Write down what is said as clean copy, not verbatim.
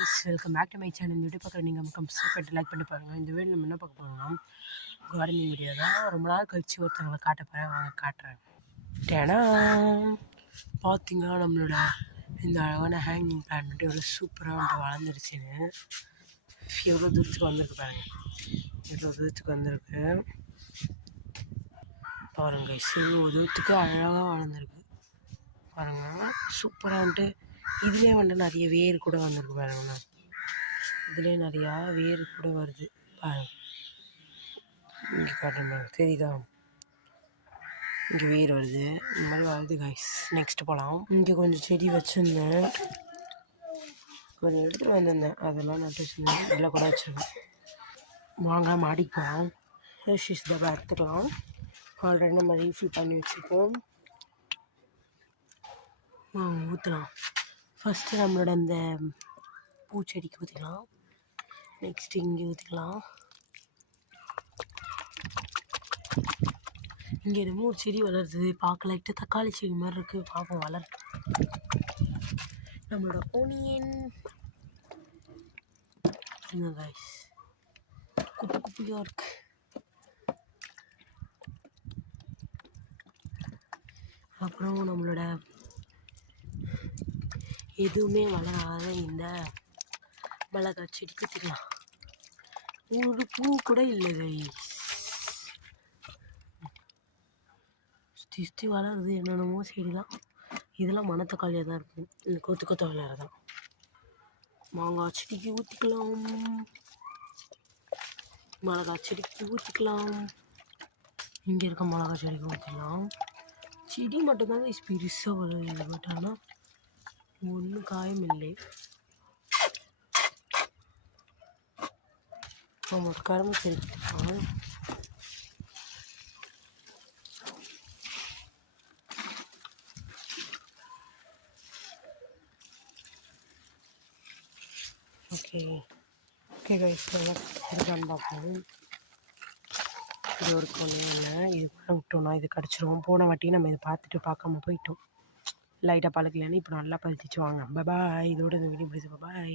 Guys, welcome back to my channel. இந்த video பார்க்குற நீங்கள் கம்ப்ளீட் லைக் பண்ணி பாருங்கள். இந்த வீடியோ நம்ம என்ன பார்க்க போகிறோம்னா கார்டனிங் வீடியோ தான். ரொம்ப நாள் கழிச்சு ஒருத்தவங்களை காட்ட போகிறேன், வாங்க காட்டுறேன். ஏன்னா பார்த்தீங்கன்னா நம்மளோட இந்த அழகான ஹேங்கிங் பிளான்ட் வந்துட்டு எவ்வளோ சூப்பராக வந்துட்டு வளர்ந்துருச்சுன்னு. எவ்வளோ தூரத்துக்கு வந்திருக்கு பாருங்கள், எவ்வளோ தூரத்துக்கு வந்திருக்கு பாருங்கள் கைஸ். இவ்வளோ தூரத்துக்கு அழகாக வளர்ந்துருக்கு பாருங்கள், சூப்பராக வந்துட்டு. இதுலேயே வந்துட்டு நிறைய வேர் கூட வந்திருக்கு பாருங்கண்ணா, இதுலேயே நிறையா வேர் கூட வருது பாருங்க. இங்கே காட்டுங்க, தெரியுதா? இங்கே வேர் வருது, இந்த மாதிரி வருது கைஸ். நெக்ஸ்ட்டு போகலாம். இங்கே கொஞ்சம் செடி வச்சுருந்தேன், கொஞ்சம் எடுத்துகிட்டு வந்திருந்தேன், அதெல்லாம் நட்டு வச்சுருந்தேன், இதெல்லாம் கூட வச்சுருக்கேன். வாங்க மாடிக்கு போகலாம். ஷீஸ் டப்பா எடுத்துக்கலாம். ஆல்ரெடி நம்ம ரீஃபில் பண்ணி வச்சுருக்கோம். ஊற்றலாம். ஃபஸ்ட்டு நம்மளோட இந்த பூச்செடிக்கு ஊற்றிக்கலாம். நெக்ஸ்ட்டு இங்கே ஊற்றிக்கலாம். இங்கே என்னமோ ஒரு செடி வளருது, பார்க்க லைட்டாக தக்காளி செடி மாதிரி இருக்குது, பார்ப்போம் வளரட்டும். நம்மளோட ஓனியன் கைஸ் குப்பை குப்பையாக இருக்குது. அப்புறம் நம்மளோட எதுவுமே வளராத இந்த மிளகாய் செடிக்கு ஊற்றிக்கலாம். ஒரு பூ கூட இல்லை கைஸ், சுற்றி சுற்றி வளருது என்னென்னமோ செடிலாம். இதெல்லாம் மணத்தக்காளியாக தான் இருக்கும், இந்த கொத்து கொத்த வளரதான். மாங்காய் செடிக்கு ஊற்றிக்கலாம், மிளகாய் செடிக்கு ஊற்றிக்கலாம், இங்கே இருக்க மிளகாய் செடிக்கு ஊற்றிக்கலாம். செடி மட்டும்தாங்க பெருசாக வளருது, பட் ஆனால் ஒன்றும் காயம் இல்லை. நம்ம கரும்பு செடிக்கலாம். ஓகே கைஸ், இருக்கான்னு பார்ப்போம். இது ஒரு கொண்டு இது விட்டோம்னா இது கடிச்சிருவோம். போன வாட்டி நம்ம இதை பார்த்துட்டு பார்க்காம போயிட்டோம், லைட்டாக பழக்கலன்னு. இப்போ நல்லா பழுத்திச்சு. வாங்க பாய், இதோட இந்த வீடியோ பிடிச்சி பாய்.